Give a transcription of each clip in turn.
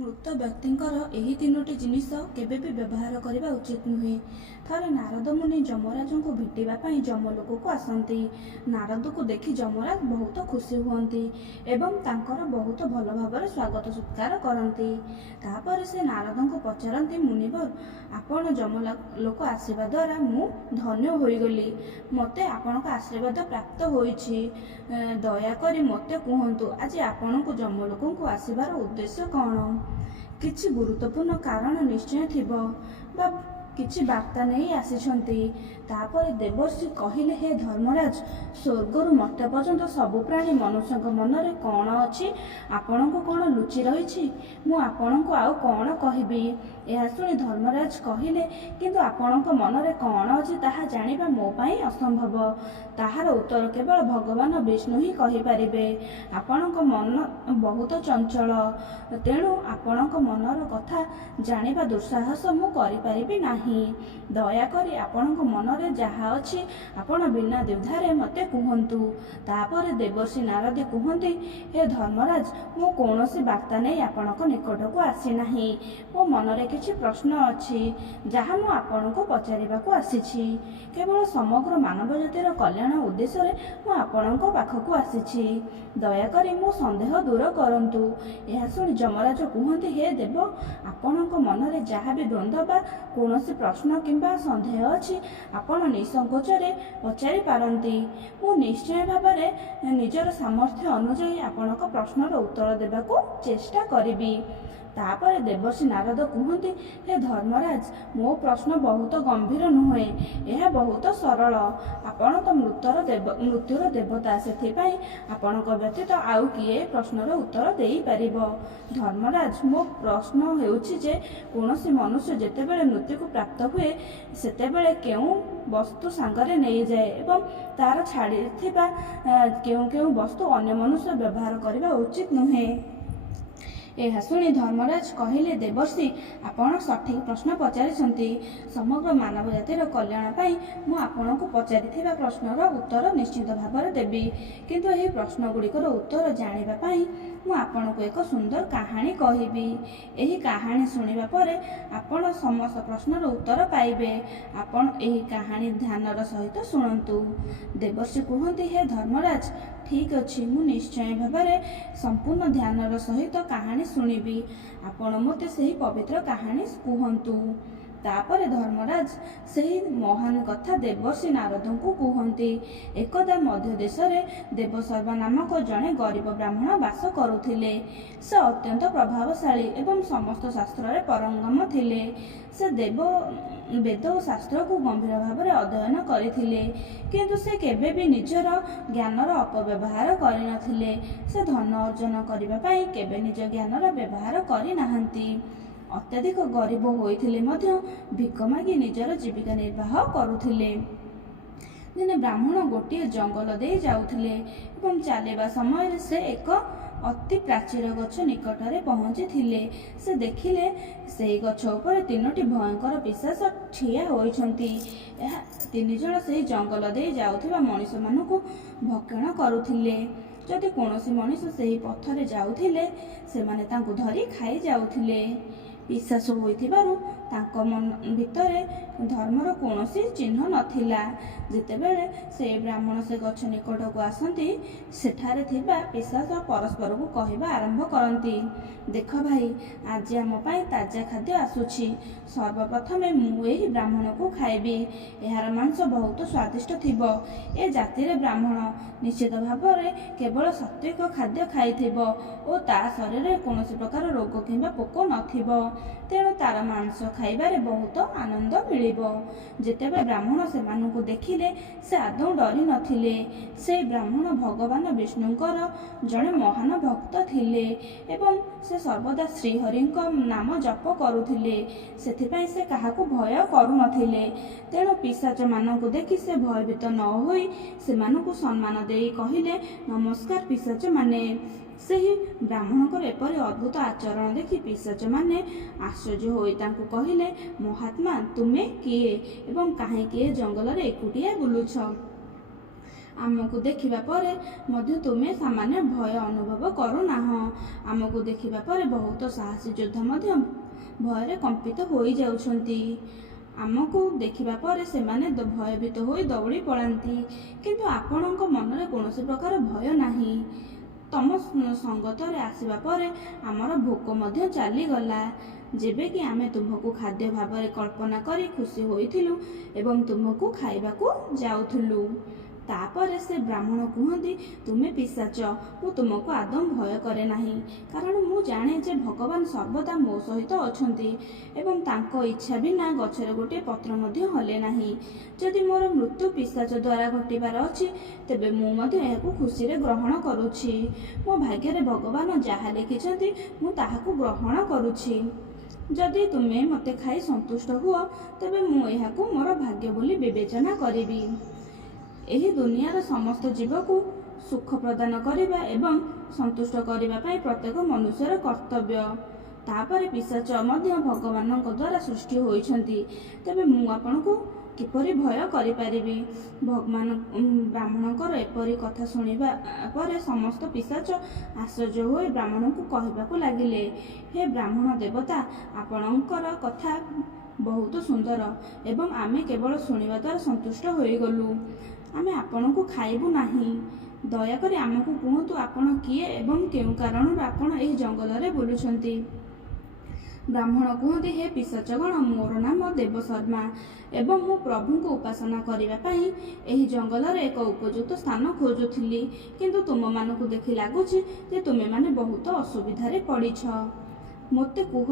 ମୃତ ବ୍ୟକ୍ତିଙ୍କର ଏହି ତିନୋଟି ଜିନିଷ କେବେ ବି ବ୍ୟବହାର କରିବା ଉଚିତ ନୁହେଁ। ଥରେ ନାରଦ ମୁନି ଯମରାଜଙ୍କୁ ଭେଟିବା ପାଇଁ ଯମଲୋକକୁ ଆସନ୍ତି। ନାରଦକୁ ଦେଖି ଯମରାଜ ବହୁତ ଖୁସି ହୁଅନ୍ତି ଏବଂ ତାଙ୍କର ବହୁତ ଭଲ ଭାବରେ ସ୍ୱାଗତ ସତ୍କାର କରନ୍ତି। ତାପରେ ସେ ନାରଦଙ୍କୁ ପଚାରନ୍ତି, ମୁନିବର, ଆପଣ ଯମଲୋକ ଆସିବା ଦ୍ୱାରା ମୁଁ ଧନ୍ୟ ହୋଇଗଲି। ମୋତେ ଆପଣଙ୍କ ଆଶୀର୍ବାଦ ପ୍ରାପ୍ତ ହୋଇଛି। ଦୟାକରି ମୋତେ କୁହନ୍ତୁ, ଆଜି ଆପଣଙ୍କୁ ଯମଲୋକଙ୍କୁ ଆସିବାର ଉଦ୍ଦେଶ୍ୟ କ'ଣ? କିଛି ଗୁରୁତ୍ୱପୂର୍ଣ୍ଣ କାରଣ ନିଶ୍ଚୟ ଥିବ ବା କିଛି ବାର୍ତ୍ତା ନେଇ ଆସିଛନ୍ତି। ତାପରେ ଦେବର୍ଷି କହିଲେ, ହେ ଧର୍ମରାଜ, ସ୍ୱର୍ଗରୁ ମର୍ତ୍ତ୍ୟ ପର୍ଯ୍ୟନ୍ତ ସବୁ ପ୍ରାଣୀ ମନୁଷ୍ୟଙ୍କ ମନରେ କ'ଣ ଅଛି, ଆପଣଙ୍କୁ କ'ଣ ଲୁଚି ରହିଛି, ମୁଁ ଆପଣଙ୍କୁ ଆଉ କ'ଣ କହିବି? ଏହା ଶୁଣି ଧର୍ମରାଜ କହିଲେ, କିନ୍ତୁ ଆପଣଙ୍କ ମନରେ କ'ଣ ଅଛି ତାହା ଜାଣିବା ମୋ ପାଇଁ ଅସମ୍ଭବ। ତାହାର ଉତ୍ତର କେବଳ ଭଗବାନ ବିଷ୍ଣୁ ହିଁ କହିପାରିବେ। ଆପଣଙ୍କ ମନ ବହୁତ ଚଞ୍ଚଳ, ତେଣୁ ଆପଣଙ୍କ ମନର କଥା ଜାଣିବା ଦୁଃସାହସ ମୁଁ କରିପାରିବି ନାହିଁ। ଦୟାକରି ଆପଣଙ୍କ ମନରେ ଯାହା ଅଛି ଆପଣ ବିନା ଦ୍ୱିଧାରେ ମୋତେ କୁହନ୍ତୁ। ତାପରେ ଦେବର୍ଷି ନାରଦ କୁହନ୍ତି, ହେ ଧର୍ମରାଜ, ମୁଁ କୌଣସି ବାର୍ତ୍ତା ନେଇ ଆପଣଙ୍କ ନିକଟକୁ ଆସିନାହିଁ। ମୋ ମନରେ କିଛି ପ୍ରଶ୍ନ ଅଛି ଯାହା ମୁଁ ଆପଣଙ୍କୁ ପଚାରିବାକୁ ଆସିଛି। କେବଳ ସମଗ୍ର ମାନବ ଜାତିର କଲ୍ୟାଣ ଉଦ୍ଦେଶ୍ୟରେ ମୁଁ ଆପଣଙ୍କ ପାଖକୁ ଆସିଛି। ଦୟାକରି ମୋ ସନ୍ଦେହ ଦୂର କରନ୍ତୁ। ଏହା ଶୁଣି ଯମରାଜ କୁହନ୍ତି, ହେ ଦେବ, ଆପଣଙ୍କ ମନରେ ଯାହା ବି ଦ୍ୱନ୍ଦ୍ୱ ବା କୌଣସି ପ୍ରଶ୍ନ କିମ୍ବା ସନ୍ଦେହ ଅଛି ଆପଣ ନିଃସଙ୍କୋଚରେ ପଚାରି ପାରନ୍ତି। ମୁଁ ନିଶ୍ଚୟ ଭାବରେ ନିଜର ସାମର୍ଥ୍ୟ ଅନୁଯାୟୀ ଆପଣଙ୍କ ପ୍ରଶ୍ନର ଉତ୍ତର ଦେବାକୁ ଚେଷ୍ଟା କରିବି। ତାପରେ ଦେବର୍ଷି ନାରଦ କୁହନ୍ତି, ହେ ଧର୍ମରାଜ, ମୋ ପ୍ରଶ୍ନ ବହୁତ ଗମ୍ଭୀର ନୁହେଁ, ଏହା ବହୁତ ସରଳ। ଆପଣ ତ ମୃତ୍ୟୁର ଦେବତା, ସେଥିପାଇଁ ଆପଣଙ୍କ ବ୍ୟତୀତ ଆଉ କିଏ ପ୍ରଶ୍ନର ଉତ୍ତର ଦେଇପାରିବ? ଧର୍ମରାଜ, ମୋ ପ୍ରଶ୍ନ ହେଉଛି ଯେ କୌଣସି ମନୁଷ୍ୟ ଯେତେବେଳେ ମୃତ୍ୟୁକୁ ପ୍ରାପ୍ତ ହୁଏ ସେତେବେଳେ କେଉଁ ବସ୍ତୁ ସାଙ୍ଗରେ ନେଇଯାଏ ଏବଂ ତାର ଛାଡ଼ିଥିବା କେଉଁ କେଉଁ ବସ୍ତୁ ଅନ୍ୟ ମନୁଷ୍ୟ ବ୍ୟବହାର କରିବା ଉଚିତ ନୁହେଁ? ଏହା ଶୁଣି ଧର୍ମରାଜ କହିଲେ, ଦେବର୍ଷି, ଆପଣ ସଠିକ ପ୍ରଶ୍ନ ପଚାରିଛନ୍ତି। ସମଗ୍ର ମାନବ ଜାତିର କଲ୍ୟାଣ ପାଇଁ ମୁଁ ଆପଣଙ୍କୁ ପଚାରିଥିବା ପ୍ରଶ୍ନର ଉତ୍ତର ନିଶ୍ଚିତ ଭାବରେ ଦେବି। କିନ୍ତୁ ଏହି ପ୍ରଶ୍ନଗୁଡ଼ିକର ଉତ୍ତର ଜାଣିବା ପାଇଁ ମୁଁ ଆପଣଙ୍କୁ ଏକ ସୁନ୍ଦର କାହାଣୀ କହିବି। ଏହି କାହାଣୀ ଶୁଣିବା ପରେ ଆପଣ ସମସ୍ତ ପ୍ରଶ୍ନର ଉତ୍ତର ପାଇବେ। ଆପଣ ଏହି କାହାଣୀ ଧ୍ୟାନର ସହିତ ଶୁଣନ୍ତୁ। ଦେବର୍ଷି କୁହନ୍ତି, ହେ ଧର୍ମରାଜ, ଠିକ୍ ଅଛି, ମୁଁ ନିଶ୍ଚୟ ଭାବରେ ସମ୍ପୂର୍ଣ୍ଣ ଧ୍ୟାନର ସହିତ କାହାଣୀ ଶୁଣିବି। ଆପଣ ମୋତେ ସେହି ପବିତ୍ର କାହାଣୀ କୁହନ୍ତୁ। ତାପରେ ଧର୍ମରାଜ ସେହି ମହାନ କଥା ଦେବର୍ଷି ନାରଦଙ୍କୁ କୁହନ୍ତି। ଏକଦା ମଧ୍ୟ ଦେଶରେ ଦେବଶର୍ବ ନାମକ ଜଣେ ଗରିବ ବ୍ରାହ୍ମଣ ବାସ କରୁଥିଲେ। ସେ ଅତ୍ୟନ୍ତ ପ୍ରଭାବଶାଳୀ ଏବଂ ସମସ୍ତ ଶାସ୍ତ୍ରରେ ପାରଙ୍ଗମ ଥିଲେ। ସେ ବେଦ ଓ ଶାସ୍ତ୍ରକୁ ଗମ୍ଭୀର ଭାବରେ ଅଧ୍ୟୟନ କରିଥିଲେ, କିନ୍ତୁ ସେ କେବେ ବି ନିଜର ଜ୍ଞାନର ଅପବ୍ୟବହାର କରିନଥିଲେ। ସେ ଧନ ଅର୍ଜନ କରିବା ପାଇଁ କେବେ ନିଜ ଜ୍ଞାନର ବ୍ୟବହାର କରିନାହାନ୍ତି। ଅତ୍ୟଧିକ ଗରିବ ହୋଇଥିଲେ ମଧ୍ୟ ଭିକ ମାଗି ନିଜର ଜୀବିକା ନିର୍ବାହ କରୁଥିଲେ। ଦିନେ ବ୍ରାହ୍ମଣ ଗୋଟିଏ ଜଙ୍ଗଲ ଦେଇ ଯାଉଥିଲେ ଏବଂ ଚାଲିବା ସମୟରେ ସେ ଏକ ଅତି ପ୍ରାଚୀର ଗଛ ନିକଟରେ ପହଞ୍ଚିଥିଲେ। ସେ ଦେଖିଲେ ସେହି ଗଛ ଉପରେ ତିନୋଟି ଭୟଙ୍କର ପିଶାଚ ଠିଆ ହୋଇଛନ୍ତି। ତିନି ଜଣ ସେହି ଜଙ୍ଗଲ ଦେଇ ଯାଉଥିବା ମଣିଷମାନଙ୍କୁ ଭକ୍ଷଣ କରୁଥିଲେ। ଯଦି କୌଣସି ମଣିଷ ସେହି ପଥରେ ଯାଉଥିଲେ ସେମାନେ ତାଙ୍କୁ ଧରି ଖାଇ ଯାଉଥିଲେ। ପିଶାଚ ହୋଇଥିବାରୁ ତାଙ୍କ ମନ ଭିତରେ ଧର୍ମର କୌଣସି ଚିହ୍ନ ନଥିଲା। ଯେତେବେଳେ ସେ ବ୍ରାହ୍ମଣ ସେ ଗଛ ନିକଟକୁ ଆସନ୍ତି ସେଠାରେ ଥିବା ପିଶାଚ ପରସ୍ପରକୁ କହିବା ଆରମ୍ଭ କରନ୍ତି, ଦେଖ ଭାଇ, ଆଜି ଆମ ପାଇଁ ତାଜା ଖାଦ୍ୟ ଆସୁଛି। ସର୍ବପ୍ରଥମେ ମୁଁ ଏହି ବ୍ରାହ୍ମଣକୁ ଖାଇବି। ଏହାର ମାଂସ ବହୁତ ସ୍ୱାଦିଷ୍ଟ ଥିବ। ଏ ଜାତିରେ ବ୍ରାହ୍ମଣ ନିଶ୍ଚିତ ଭାବରେ କେବଳ ସାତ୍ତ୍ୱିକ ଖାଦ୍ୟ ଖାଇଥିବ ଓ ତା ଶରୀରରେ କୌଣସି ପ୍ରକାର ରୋଗ କିମ୍ବା ପୋକ ନଥିବ, ତେଣୁ ତାର ମାଂସ ଖାଇବାରେ ବହୁତ ଆନନ୍ଦ ମିଳିବ। ଯେତେବେଳେ ବ୍ରାହ୍ମଣ ସେମାନଙ୍କୁ ଦେଖିଲେ ସେ ଆଦୌ ଡରି ନଥିଲେ। ସେ ବ୍ରାହ୍ମଣ ଭଗବାନ ବିଷ୍ଣୁଙ୍କର ଜଣେ ମହାନ ଭକ୍ତ ଥିଲେ ଏବଂ ସେ ସର୍ବଦା ଶ୍ରୀହରିଙ୍କ ନାମ ଜପ କରୁଥିଲେ। ସେଥିପାଇଁ ସେ କାହାକୁ ଭୟ କରୁନଥିଲେ। ତେଣୁ ପିଶାଚମାନଙ୍କୁ ଦେଖି ସେ ଭୟଭୀତ ନ ହୋଇ ସେମାନଙ୍କୁ ସମ୍ମାନ ଦେଇ କହିଲେ, ନମସ୍କାର ପିଶାଚମାନେ। ସେହି ବ୍ରାହ୍ମଣଙ୍କର ଏପରି ଅଦ୍ଭୁତ ଆଚରଣ ଦେଖି ପିଶାଚମାନେ ଆଶ୍ଚର୍ଯ୍ୟ ହୋଇ ତାଙ୍କୁ କହିଲେ, ମହାତ୍ମା, ତୁମେ କିଏ ଏବଂ କାହିଁକି ଏ ଜଙ୍ଗଲରେ ଏକୁଟିଆ ବୁଲୁଛ? ଆମକୁ ଦେଖିବା ପରେ ମଧ୍ୟ ତୁମେ ସାମାନ୍ୟ ଭୟ ଅନୁଭବ କରୁନାହଁ। ଆମକୁ ଦେଖିବା ପରେ ବହୁତ ସାହସୀ ଯୋଦ୍ଧା ମଧ୍ୟ ଭୟରେ କମ୍ପିତ ହୋଇଯାଉଛନ୍ତି। ଆମକୁ ଦେଖିବା ପରେ ସେମାନେ ଭୟଭୀତ ହୋଇ ଦୌଡ଼ି ପଳାନ୍ତି, କିନ୍ତୁ ଆପଣଙ୍କ ମନରେ କୌଣସି ପ୍ରକାର ଭୟ ନାହିଁ। ତମ ସଙ୍ଗତରେ ଆସିବା ପରେ ଆମର ଭୋକ ମଧ୍ୟ ଚାଲିଗଲା। ଯେବେକି ଆମେ ତୁମକୁ ଖାଦ୍ୟ ଭାବରେ କଳ୍ପନା କରି ଖୁସି ହୋଇଥିଲୁ ଏବଂ ତୁମକୁ ଖାଇବାକୁ ଯାଉଥିଲୁ। ତାପରେ ସେ ବ୍ରାହ୍ମଣ କୁହନ୍ତି, ତୁମେ ପିଶାଚ, ମୁଁ ତୁମକୁ ଆଦୌ ଭୟ କରେ ନାହିଁ, କାରଣ ମୁଁ ଜାଣେ ଯେ ଭଗବାନ ସର୍ବଦା ମୋ ସହିତ ଅଛନ୍ତି ଏବଂ ତାଙ୍କ ଇଚ୍ଛା ବିନା ଗଛରେ ଗୋଟିଏ ପତ୍ର ମଧ୍ୟ ହଲେ ନାହିଁ। ଯଦି ମୋର ମୃତ୍ୟୁ ପିଶାଚ ଦ୍ୱାରା ଘଟିବାର ଅଛି, ତେବେ ମୁଁ ମଧ୍ୟ ଏହାକୁ ଖୁସିରେ ଗ୍ରହଣ କରୁଛି। ମୋ ଭାଗ୍ୟରେ ଭଗବାନ ଯାହା ଲେଖିଛନ୍ତି ମୁଁ ତାହାକୁ ଗ୍ରହଣ କରୁଛି। ଯଦି ତୁମେ ମୋତେ ଖାଇ ସନ୍ତୁଷ୍ଟ ହୁଅ, ତେବେ ମୁଁ ଏହାକୁ ମୋର ଭାଗ୍ୟ ବୋଲି ବିବେଚନା କରିବି। ଏହି ଦୁନିଆର ସମସ୍ତ ଜୀବକୁ ସୁଖ ପ୍ରଦାନ କରିବା ଏବଂ ସନ୍ତୁଷ୍ଟ କରିବା ପାଇଁ ପ୍ରତ୍ୟେକ ମନୁଷ୍ୟର କର୍ତ୍ତବ୍ୟ। ତାପରେ ପିଶାଚ ମଧ୍ୟ ଭଗବାନଙ୍କ ଦ୍ୱାରା ସୃଷ୍ଟି ହୋଇଛନ୍ତି, ତେବେ ମୁଁ ଆପଣଙ୍କୁ କିପରି ଭୟ କରିପାରିବି? ବ୍ରାହ୍ମଣଙ୍କର ଏପରି କଥା ଶୁଣିବା ପରେ ସମସ୍ତ ପିଶାଚ ଆଶ୍ଚର୍ଯ୍ୟ ହୋଇ ବ୍ରାହ୍ମଣଙ୍କୁ କହିବାକୁ ଲାଗିଲେ, ହେ ବ୍ରାହ୍ମଣ ଦେବତା, ଆପଣଙ୍କର କଥା ବହୁତ ସୁନ୍ଦର ଏବଂ ଆମେ କେବଳ ଶୁଣିବା ଦ୍ୱାରା ସନ୍ତୁଷ୍ଟ ହୋଇଗଲୁ। ଆମେ ଆପଣଙ୍କୁ ଖାଇବୁ ନାହିଁ। ଦୟାକରି ଆମକୁ କୁହନ୍ତୁ, ଆପଣ କିଏ ଏବଂ କେଉଁ କାରଣରୁ ଆପଣ ଏହି ଜଙ୍ଗଲରେ ବୁଲୁଛନ୍ତି? ବ୍ରାହ୍ମଣ କୁହନ୍ତି, ହେ ପିଶାଚଗଣ, ମୋର ନାମ ଦେବଶର୍ମା ଏବଂ ମୁଁ ପ୍ରଭୁଙ୍କୁ ଉପାସନା କରିବା ପାଇଁ ଏହି ଜଙ୍ଗଲରେ ଏକ ଉପଯୁକ୍ତ ସ୍ଥାନ ଖୋଜୁଥିଲି, କିନ୍ତୁ ତୁମମାନଙ୍କୁ ଦେଖି ଲାଗୁଛି ଯେ ତୁମେମାନେ ବହୁତ ଅସୁବିଧାରେ ପଡ଼ିଛ। ମୋତେ କୁହ,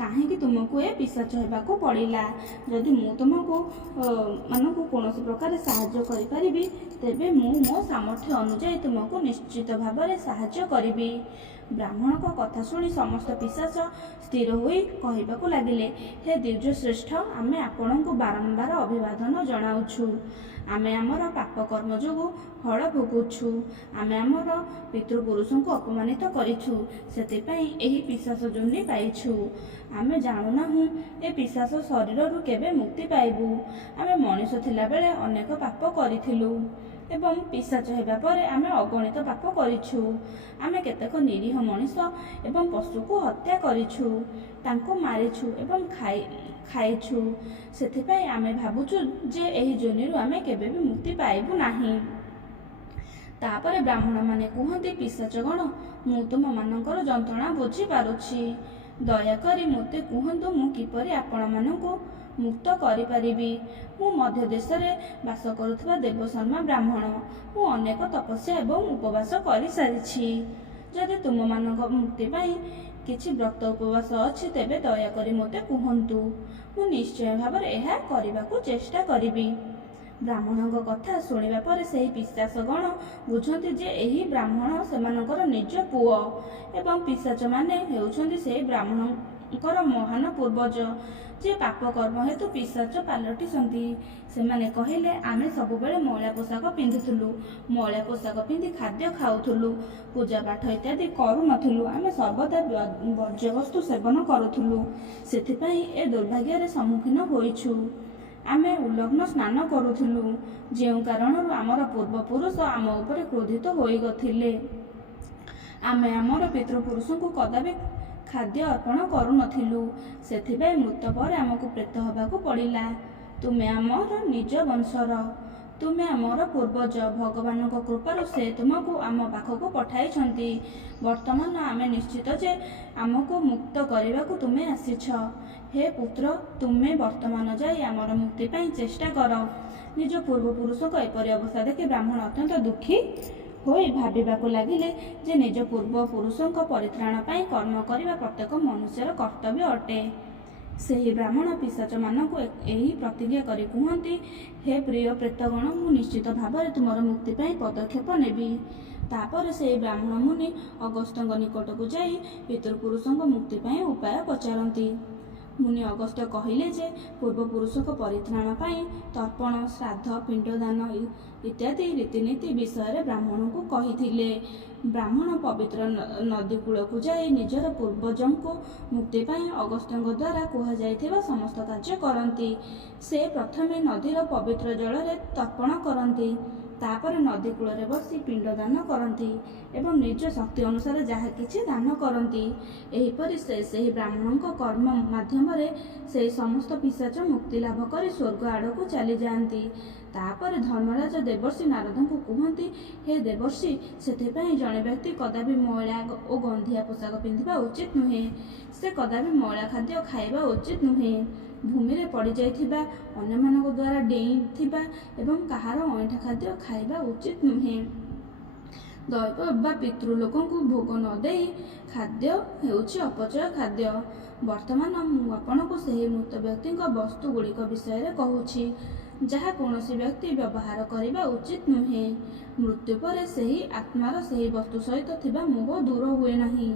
କାହିଁକି ତୁମକୁ ଏ ପିଶାଚ ହେବାକୁ ପଡ଼ିଲା? ଯଦି ମୁଁ ତୁମମାନଙ୍କୁ କୌଣସି ପ୍ରକାର ସାହାଯ୍ୟ କରିପାରିବି, ତେବେ ମୁଁ ମୋ ସାମର୍ଥ୍ୟ ଅନୁଯାୟୀ ତୁମକୁ ନିଶ୍ଚିତ ଭାବରେ ସାହାଯ୍ୟ କରିବି। ବ୍ରାହ୍ମଣଙ୍କ କଥା ଶୁଣି ସମସ୍ତ ପିଶାଚ ସ୍ଥିର ହୋଇ କହିବାକୁ ଲାଗିଲେ, ହେ ଦ୍ୱିଜଶ୍ରେଷ୍ଠ, ଆମେ ଆପଣଙ୍କୁ ବାରମ୍ବାର ଅଭିବାଦନ ଜଣାଉଛୁ। ଆମେ ଆମର ପାପକର୍ମ ଯୋଗୁଁ ଫଳ ଭୋଗୁଛୁ। ଆମେ ଆମର ପିତୃପୁରୁଷଙ୍କୁ ଅପମାନିତ କରିଛୁ, ସେଥିପାଇଁ ଏହି ପିଶାଚ ଯୋନି ପାଇଛୁ। ଆମେ ଜାଣୁନାହୁଁ ଏ ପିଶାଚ ଶରୀରରୁ କେବେ ମୁକ୍ତି ପାଇବୁ। ଆମେ ମଣିଷ ଥିଲାବେଳେ ଅନେକ ପାପ କରିଥିଲୁ ଏବଂ ପିଶାଚ ହେବା ପରେ ଆମେ ଅଗଣିତ ପାପ କରିଛୁ। ଆମେ କେତେକ ନିରୀହ ମଣିଷ ଏବଂ ପଶୁକୁ ହତ୍ୟା କରିଛୁ, ତାଙ୍କୁ ମାରିଛୁ ଏବଂ ଖାଇଛୁ। ସେଥିପାଇଁ ଆମେ ଭାବୁଛୁ ଯେ ଏହି ଯୋନିରୁ ଆମେ କେବେ ବି ମୁକ୍ତି ପାଇବୁ ନାହିଁ। ତାପରେ ବ୍ରାହ୍ମଣମାନେ କୁହନ୍ତି, ପିଶାଚଗଣ, ମୁଁ ତୁମମାନଙ୍କର ଯନ୍ତ୍ରଣା ବୁଝିପାରୁଛି। ଦୟାକରି ମୋତେ କୁହନ୍ତୁ, ମୁଁ କିପରି ଆପଣମାନଙ୍କୁ ମୁକ୍ତ କରିପାରିବି? ମୁଁ ମଧ୍ୟ ଦେଶରେ ବାସ କରୁଥିବା ଦେବଶର୍ମା ବ୍ରାହ୍ମଣ। ମୁଁ ଅନେକ ତପସ୍ୟା ଏବଂ ଉପବାସ କରିସାରିଛି। ଯଦି ତୁମମାନଙ୍କ ମୁକ୍ତି ପାଇଁ କିଛି ବ୍ରତ ଉପବାସ ଅଛି, ତେବେ ଦୟାକରି ମୋତେ କୁହନ୍ତୁ। ମୁଁ ନିଶ୍ଚୟ ଭାବରେ ଏହା କରିବାକୁ ଚେଷ୍ଟା କରିବି। ବ୍ରାହ୍ମଣଙ୍କ କଥା ଶୁଣିବା ପରେ ସେହି ପିଶାଚଗଣ ବୁଝନ୍ତି ଯେ ଏହି ବ୍ରାହ୍ମଣ ସେମାନଙ୍କର ନିଜ ପୁଅ ଏବଂ ପିଶାଚମାନେ ହେଉଛନ୍ତି ସେହି ବ୍ରାହ୍ମଣଙ୍କର ମହାନ ପୂର୍ବଜ, ଯିଏ ପାପ କର୍ମ ହେତୁ ପିଶାଚ ପାଲଟିଛନ୍ତି। ସେମାନେ କହିଲେ, ଆମେ ସବୁବେଳେ ମଇଳା ପୋଷାକ ପିନ୍ଧୁଥିଲୁ, ମଇଳା ପୋଷାକ ପିନ୍ଧି ଖାଦ୍ୟ ଖାଉଥିଲୁ, ପୂଜାପାଠ ଇତ୍ୟାଦି କରୁନଥିଲୁ। ଆମେ ସର୍ବଦା ବର୍ଜ୍ୟବସ୍ତୁ ସେବନ କରୁଥିଲୁ, ସେଥିପାଇଁ ଏ ଦୁର୍ଭାଗ୍ୟର ସମ୍ମୁଖୀନ ହୋଇଛୁ। ଆମେ ଉଲଗ୍ନ ସ୍ନାନ କରୁଥିଲୁ, ଯେଉଁ କାରଣରୁ ଆମର ପୂର୍ବପୁରୁଷ ଆମ ଉପରେ କ୍ରୋଧିତ ହୋଇଥିଲେ। ଆମେ ଆମର ପିତୃପୁରୁଷଙ୍କୁ କଦାପି ଖାଦ୍ୟ ଅର୍ପଣ କରୁନଥିଲୁ, ସେଥିପାଇଁ ମୃତ୍ୟୁ ପରେ ଆମକୁ ପ୍ରେତ ହେବାକୁ ପଡ଼ିଲା। ତୁମେ ଆମର ନିଜ ବଂଶର, ତୁମେ ଆମର ପୂର୍ବଜ। ଭଗବାନଙ୍କ କୃପାରୁ ସେ ତୁମକୁ ଆମ ପାଖକୁ ପଠାଇଛନ୍ତି। ବର୍ତ୍ତମାନ ଆମେ ନିଶ୍ଚିତ ଯେ ଆମକୁ ମୁକ୍ତ କରିବାକୁ ତୁମେ ଆସିଛ। ହେ ପୁତ୍ର, ତୁମେ ବର୍ତ୍ତମାନ ଯାଇ ଆମର ମୁକ୍ତି ପାଇଁ ଚେଷ୍ଟା କର। ନିଜ ପୂର୍ବପୁରୁଷଙ୍କ ଏପରି ଅବସ୍ଥା ଦେଖି ବ୍ରାହ୍ମଣ ଅତ୍ୟନ୍ତ ଦୁଃଖୀ ହୋଇ ଭାବିବାକୁ ଲାଗିଲେ ଯେ ନିଜ ପୂର୍ବପୁରୁଷଙ୍କ ପରିତ୍ରାଣ ପାଇଁ କର୍ମ କରିବା ପ୍ରତ୍ୟେକ ମନୁଷ୍ୟର କର୍ତ୍ତବ୍ୟ ଅଟେ। ସେହି ବ୍ରାହ୍ମଣ ପିଶାଚମାନଙ୍କୁ ଏହି ପ୍ରତିଜ୍ଞା କରି କୁହନ୍ତି, ହେ ପ୍ରିୟ ପ୍ରେତଗଣ, ମୁଁ ନିଶ୍ଚିତ ଭାବରେ ତୁମର ମୁକ୍ତି ପାଇଁ ପଦକ୍ଷେପ ନେବି। ତାପରେ ସେହି ବ୍ରାହ୍ମଣ ମୁନି ଅଗସ୍ତ୍ୟଙ୍କ ନିକଟକୁ ଯାଇ ପିତୃପୁରୁଷଙ୍କ ମୁକ୍ତି ପାଇଁ ଉପାୟ ପଚାରନ୍ତି। ମୁନି ଅଗସ୍ତ୍ୟ କହିଲେ ଯେ ପୂର୍ବପୁରୁଷଙ୍କ ପରିତ୍ରାଣ ପାଇଁ ତର୍ପଣ, ଶ୍ରାଦ୍ଧ, ପିଣ୍ଡଦାନ ଇତ୍ୟାଦି ରୀତିନୀତି ବିଷୟରେ ବ୍ରାହ୍ମଣଙ୍କୁ କହିଥିଲେ। ବ୍ରାହ୍ମଣ ପବିତ୍ର ନଦୀ କୂଳକୁ ଯାଇ ନିଜର ପୂର୍ବଜଙ୍କୁ ମୁକ୍ତି ପାଇଁ ଅଗସ୍ତ୍ୟଙ୍କ ଦ୍ୱାରା କୁହାଯାଇଥିବା ସମସ୍ତ କାର୍ଯ୍ୟ କରନ୍ତି। ସେ ପ୍ରଥମେ ନଦୀର ପବିତ୍ର ଜଳରେ ତର୍ପଣ କରନ୍ତି, ତାପରେ ନଦୀ କୂଳରେ ବସି ପିଣ୍ଡ ଦାନ କରନ୍ତି ଏବଂ ନିଜ ଶକ୍ତି ଅନୁସାରେ ଯାହା କିଛି ଦାନ କରନ୍ତି। ଏହିପରି ସେ ସେହି ବ୍ରାହ୍ମଣଙ୍କ କର୍ମ ମାଧ୍ୟମରେ ସେହି ସମସ୍ତ ପିଶାଚ ମୁକ୍ତି ଲାଭ କରି ସ୍ୱର୍ଗ ଆଡ଼କୁ ଚାଲିଯାଆନ୍ତି। ତାପରେ ଧର୍ମରାଜ ଦେବର୍ଷି ନାରଦଙ୍କୁ କୁହନ୍ତି, ହେ ଦେବର୍ଷି, ସେଥିପାଇଁ ଜଣେ ବ୍ୟକ୍ତି କଦାପି ମଇଳା ଓ ଗନ୍ଧିଆ ପୋଷାକ ପିନ୍ଧିବା ଉଚିତ ନୁହେଁ। ସେ କଦାପି ମଇଳା ଖାଦ୍ୟ ଖାଇବା ଉଚିତ ନୁହେଁ। ଭୂମିରେ ପଡ଼ିଯାଇଥିବା, ଅନ୍ୟମାନଙ୍କ ଦ୍ୱାରା ଡେଇଁଥିବା ଏବଂ କାହାର ଅଇଁଠା ଖାଦ୍ୟ ଖାଇବା ଉଚିତ ନୁହେଁ। ଦୈବ ବା ପିତୃଲୋକଙ୍କୁ ଭୋଗ ନ ଦେଇ ଖାଦ୍ୟ ହେଉଛି ଅପଚୟ ଖାଦ୍ୟ। ବର୍ତ୍ତମାନ ମୁଁ ଆପଣଙ୍କୁ ସେହି ମୃତ ବ୍ୟକ୍ତିଙ୍କ ବସ୍ତୁ ଗୁଡ଼ିକ ବିଷୟରେ କହୁଛି, ଯାହା କୌଣସି ବ୍ୟକ୍ତି ବ୍ୟବହାର କରିବା ଉଚିତ ନୁହେଁ। ମୃତ୍ୟୁ ପରେ ସେହି ଆତ୍ମାର ସେହି ବସ୍ତୁ ସହିତ ଥିବା ମୋହ ଦୂର ହୁଏ ନାହିଁ।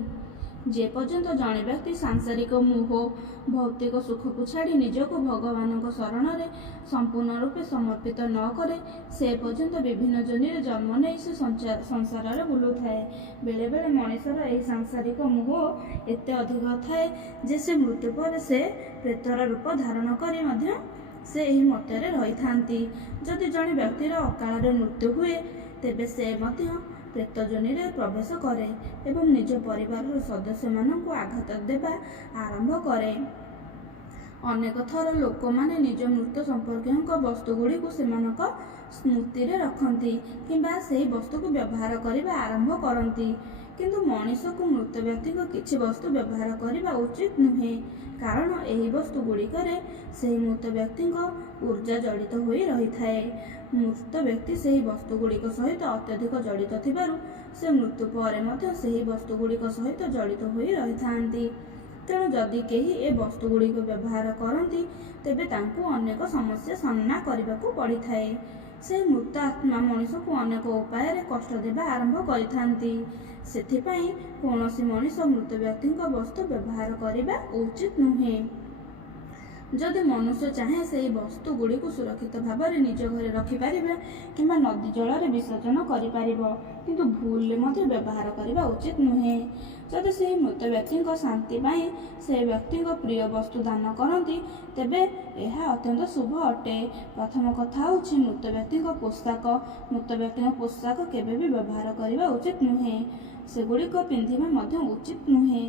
ଯେ ପର୍ଯ୍ୟନ୍ତ ଜଣେ ବ୍ୟକ୍ତି ସାଂସାରିକ ମୋହ, ଭୌତିକ ସୁଖକୁ ଛାଡ଼ି ନିଜକୁ ଭଗବାନଙ୍କ ଶରଣରେ ସମ୍ପୂର୍ଣ୍ଣ ରୂପେ ସମର୍ପିତ ନ କରେ, ସେ ପର୍ଯ୍ୟନ୍ତ ବିଭିନ୍ନ ଯୋନିରେ ଜନ୍ମ ନେଇ ସେ ସଂସାରରେ ବୁଲୁଥାଏ। ବେଳେବେଳେ ମଣିଷର ଏହି ସାଂସାରିକ ମୋହ ଏତେ ଅଧିକ ଥାଏ ଯେ ସେ ମୃତ୍ୟୁ ପରେ ସେ ପ୍ରେତର ରୂପ ଧାରଣ କରି ମଧ୍ୟ ସେ ଏହି ମର୍ତ୍ତ୍ୟରେ ରହିଥାନ୍ତି। ଯଦି ଜଣେ ବ୍ୟକ୍ତିର ଅକାଳରେ ମୃତ୍ୟୁ ହୁଏ, ତେବେ ସେ ମଧ୍ୟ ପ୍ରେତ ଯୋନିରେ ପ୍ରବେଶ କରେ ଏବଂ ନିଜ ପରିବାରର ସଦସ୍ୟମାନଙ୍କୁ ଆଘାତ ଦେବା ଆରମ୍ଭ କରେ। ଅନେକ ଥର ଲୋକମାନେ ନିଜ ମୃତ ସମ୍ପର୍କୀୟଙ୍କ ବସ୍ତୁଗୁଡ଼ିକୁ ସେମାନଙ୍କ ସ୍ମୃତିରେ ରଖନ୍ତି କିମ୍ବା ସେହି ବସ୍ତୁକୁ ବ୍ୟବହାର କରିବା ଆରମ୍ଭ କରନ୍ତି। କିନ୍ତୁ ମଣିଷକୁ ମୃତ ବ୍ୟକ୍ତିଙ୍କ କିଛି ବସ୍ତୁ ବ୍ୟବହାର କରିବା ଉଚିତ ନୁହେଁ, କାରଣ ଏହି ବସ୍ତୁ ଗୁଡ଼ିକରେ ସେହି ମୃତ ବ୍ୟକ୍ତିଙ୍କ ଊର୍ଜା ଜଡ଼ିତ ହୋଇ ରହିଥାଏ। ମୃତ ବ୍ୟକ୍ତି ସେହି ବସ୍ତୁ ଗୁଡ଼ିକ ସହିତ ଅତ୍ୟଧିକ ଜଡ଼ିତ ଥିବାରୁ ସେ ମୃତ୍ୟୁ ପରେ ମଧ୍ୟ ସେହି ବସ୍ତୁ ଗୁଡ଼ିକ ସହିତ ଜଡ଼ିତ ହୋଇ ରହିଥାନ୍ତି। ତେଣୁ ଯଦି କେହି ଏ ବସ୍ତୁ ଗୁଡ଼ିକ ବ୍ୟବହାର କରନ୍ତି, ତେବେ ତାଙ୍କୁ ଅନେକ ସମସ୍ୟା ସାମ୍ନା କରିବାକୁ ପଡ଼ିଥାଏ। ସେ ମୃତ ଆତ୍ମା ମଣିଷକୁ ଅନେକ ଉପାୟରେ କଷ୍ଟ ଦେବା ଆରମ୍ଭ କରିଥାନ୍ତି। ସେଥିପାଇଁ କୌଣସି ମଣିଷ ମୃତ ବ୍ୟକ୍ତିଙ୍କ ବସ୍ତୁ ବ୍ୟବହାର କରିବା ଉଚିତ ନୁହେଁ। ଯଦି ମନୁଷ୍ୟ ଚାହେଁ ସେହି ବସ୍ତୁ ଗୁଡ଼ିକୁ ସୁରକ୍ଷିତ ଭାବରେ ନିଜ ଘରେ ରଖିପାରିବ କିମ୍ବା ନଦୀ ଜଳରେ ବିସର୍ଜନ କରିପାରିବ, କିନ୍ତୁ ଭୁଲରେ ମଧ୍ୟ ବ୍ୟବହାର କରିବା ଉଚିତ ନୁହେଁ। ଯଦି ସେହି ମୃତ ବ୍ୟକ୍ତିଙ୍କ ଶାନ୍ତି ପାଇଁ ସେହି ବ୍ୟକ୍ତିଙ୍କ ପ୍ରିୟ ବସ୍ତୁ ଦାନ କରନ୍ତି, ତେବେ ଏହା ଅତ୍ୟନ୍ତ ଶୁଭ ଅଟେ। ପ୍ରଥମ କଥା ହେଉଛି ମୃତ ବ୍ୟକ୍ତିଙ୍କ ପୋଷାକ। ମୃତ ବ୍ୟକ୍ତିଙ୍କ ପୋଷାକ କେବେ ବି ବ୍ୟବହାର କରିବା ଉଚିତ ନୁହେଁ। ସେଗୁଡ଼ିକ ପିନ୍ଧିବା ମଧ୍ୟ ଉଚିତ ନୁହେଁ।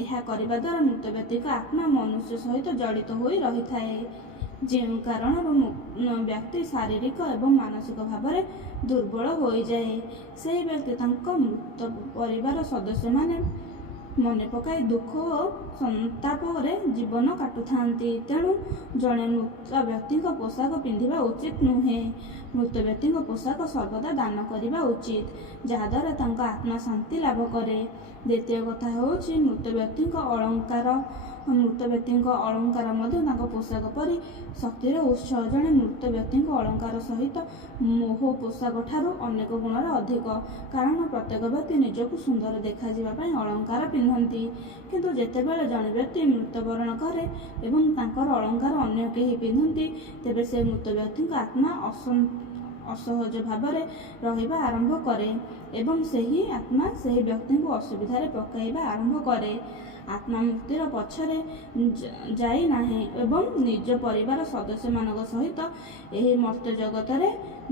ଏହା କରିବା ଦ୍ୱାରା ମୃତ ବ୍ୟକ୍ତିଙ୍କ ଆତ୍ମା ମନୁଷ୍ୟ ସହିତ ଜଡ଼ିତ ହୋଇ ରହିଥାଏ, ଯେଉଁ କାରଣରୁ ବ୍ୟକ୍ତି ଶାରୀରିକ ଏବଂ ମାନସିକ ଭାବରେ ଦୁର୍ବଳ ହୋଇଯାଏ। ସେହି ବ୍ୟକ୍ତି ତାଙ୍କ ମୃତ ପରିବାର ସଦସ୍ୟମାନେ ମନେ ପକାଇ ଦୁଃଖ ଓ ସନ୍ତାପରେ ଜୀବନ କାଟୁଥାନ୍ତି। ତେଣୁ ଜଣେ ମୃତ ବ୍ୟକ୍ତିଙ୍କ ପୋଷାକ ପିନ୍ଧିବା ଉଚିତ ନୁହେଁ। ମୃତ ବ୍ୟକ୍ତିଙ୍କ ପୋଷାକ ସର୍ବଦା ଦାନ କରିବା ଉଚିତ, ଯାହାଦ୍ୱାରା ତାଙ୍କ ଆତ୍ମା ଶାନ୍ତି ଲାଭ କରେ। ଦ୍ୱିତୀୟ କଥା ହେଉଛି ମୃତ ବ୍ୟକ୍ତିଙ୍କ ଅଳଙ୍କାର। ମୃତ ବ୍ୟକ୍ତିଙ୍କ ଅଳଙ୍କାର ମଧ୍ୟ ତାଙ୍କ ପୋଷାକ ପରି ଶକ୍ତିର ଉତ୍ସ। ଜଣେ ମୃତ ବ୍ୟକ୍ତିଙ୍କ ଅଳଙ୍କାର ସହିତ ମୋହ ପୋଷାକ ଠାରୁ ଅନେକ ଗୁଣରେ ଅଧିକ, କାରଣ ପ୍ରତ୍ୟେକ ବ୍ୟକ୍ତି ନିଜକୁ ସୁନ୍ଦର ଦେଖାଯିବା ପାଇଁ ଅଳଙ୍କାର ପିନ୍ଧନ୍ତି। କିନ୍ତୁ ଯେତେବେଳେ ଜଣେ ବ୍ୟକ୍ତି ମୃତ୍ୟୁବରଣ କରେ ଏବଂ ତାଙ୍କର ଅଳଙ୍କାର ଅନ୍ୟ କେହି ପିନ୍ଧନ୍ତି, ତେବେ ସେ ମୃତ ବ୍ୟକ୍ତିଙ୍କ ଆତ୍ମା ଅସହଜ ଭାବରେ ରହିବା ଆରମ୍ଭ କରେ ଏବଂ ସେହି ଆତ୍ମା ସେହି ବ୍ୟକ୍ତିଙ୍କୁ ଅସୁବିଧାରେ ପକାଇବା ଆରମ୍ଭ କରେ। ଆତ୍ମା ମୁକ୍ତିର ପଛରେ ଯାଇ ନାହିଁ ଏବଂ ନିଜ ପରିବାର ସଦସ୍ୟମାନଙ୍କ ସହିତ ଏହି ମର୍ତ୍ତ୍ୟ ଜଗତରେ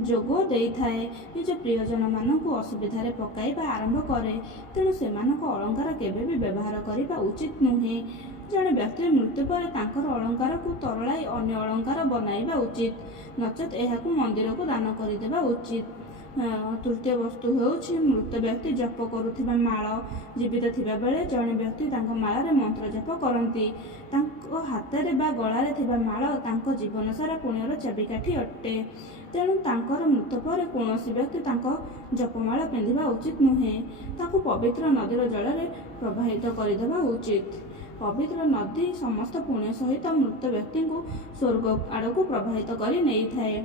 ଯୋଗ ଦେଇଥାଏ। ନିଜ ପ୍ରିୟଜନମାନଙ୍କୁ ଅସୁବିଧାରେ ପକାଇବା ଆରମ୍ଭ କରେ। ତେଣୁ ସେମାନଙ୍କ ଅଳଙ୍କାର କେବେ ବି ବ୍ୟବହାର କରିବା ଉଚିତ ନୁହେଁ। ଜଣେ ବ୍ୟକ୍ତିର ମୃତ୍ୟୁ ପରେ ତାଙ୍କର ଅଳଙ୍କାରକୁ ତରଳାଇ ଅନ୍ୟ ଅଳଙ୍କାର ବନାଇବା ଉଚିତ, ନଚେତ୍ ଏହାକୁ ମନ୍ଦିରକୁ ଦାନ କରିଦେବା ଉଚିତ। ତୃତୀୟ ବସ୍ତୁ ହେଉଛି ମୃତ ବ୍ୟକ୍ତି ଜପ କରୁଥିବା ମାଳ। ଜୀବିତ ଥିବାବେଳେ ଜଣେ ବ୍ୟକ୍ତି ତାଙ୍କ ମାଳାରେ ମନ୍ତ୍ର ଜପ କରନ୍ତି। ତାଙ୍କ ହାତରେ ବା ଗଳାରେ ଥିବା ମାଳ ତାଙ୍କ ଜୀବନ ସାରା ପୁଣ୍ୟର ଚାବିକାଠି ଅଟେ। ତେଣୁ ତାଙ୍କର ମୃତ୍ୟୁ ପରେ କୌଣସି ବ୍ୟକ୍ତି ତାଙ୍କ ଜପମାଳ ପିନ୍ଧିବା ଉଚିତ ନୁହେଁ। ତାକୁ ପବିତ୍ର ନଦୀର ଜଳରେ ପ୍ରବାହିତ କରିଦେବା ଉଚିତ। ପବିତ୍ର ନଦୀ ସମସ୍ତ ପୁଣ୍ୟ ସହିତ ମୃତ ବ୍ୟକ୍ତିଙ୍କୁ ସ୍ୱର୍ଗ ଆଡ଼କୁ ପ୍ରବାହିତ କରି ନେଇଥାଏ।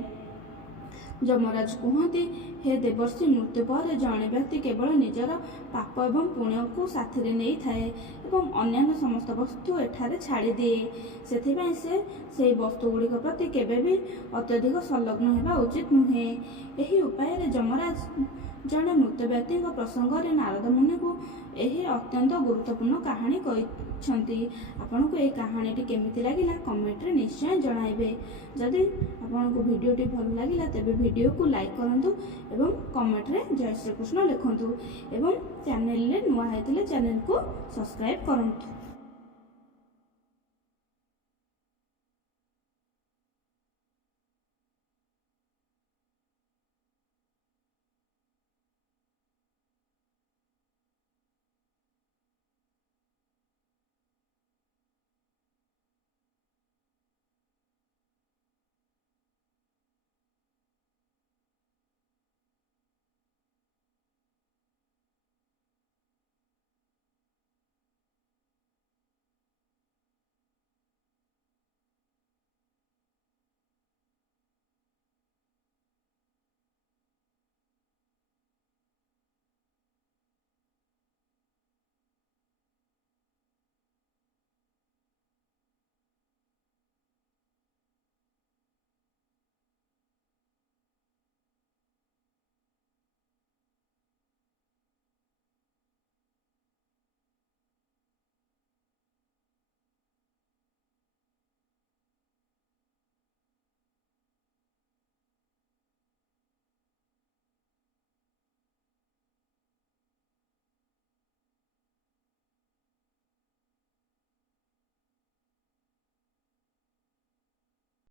ଯମରାଜ କୁହନ୍ତି, ହେ ଦେବର୍ଷି, ମୃତ୍ୟୁ ପରେ ଜଣେ ବ୍ୟକ୍ତି କେବଳ ନିଜର ପାପ ଏବଂ ପୁଣ୍ୟକୁ ସାଥିରେ ନେଇଥାଏ ଏବଂ ଅନ୍ୟାନ୍ୟ ସମସ୍ତ ବସ୍ତୁ ଏଠାରେ ଛାଡ଼ିଦିଏ। ସେଥିପାଇଁ ସେ ସେହି ବସ୍ତୁଗୁଡ଼ିକ ପ୍ରତି କେବେ ବି ଅତ୍ୟଧିକ ସଂଲଗ୍ନ ହେବା ଉଚିତ ନୁହେଁ। ଏହି ଉପାୟରେ ଯମରାଜ ଜଣେ ମୃତ ବ୍ୟକ୍ତିଙ୍କ ପ୍ରସଙ୍ଗରେ ନାରଦ ମୁନିଙ୍କୁ ଏହି ଅତ୍ୟନ୍ତ ଗୁରୁତ୍ୱପୂର୍ଣ୍ଣ କାହାଣୀ କହିଛନ୍ତି। ଆପଣଙ୍କୁ ଏହି କାହାଣୀଟି କେମିତି ଲାଗିଲା କମେଣ୍ଟରେ ନିଶ୍ଚୟ ଜଣାଇବେ। ଯଦି ଆପଣଙ୍କୁ ଭିଡ଼ିଓଟି ଭଲ ଲାଗିଲା ତେବେ ଭିଡ଼ିଓକୁ ଲାଇକ୍ କରନ୍ତୁ ଏବଂ କମେଣ୍ଟରେ ଜୟ ଶ୍ରୀକୃଷ୍ଣ ଲେଖନ୍ତୁ ଏବଂ ଚ୍ୟାନେଲରେ ନୂଆ ହେଇଥିଲେ ଚ୍ୟାନେଲକୁ ସବସ୍କ୍ରାଇବ୍ କରନ୍ତୁ।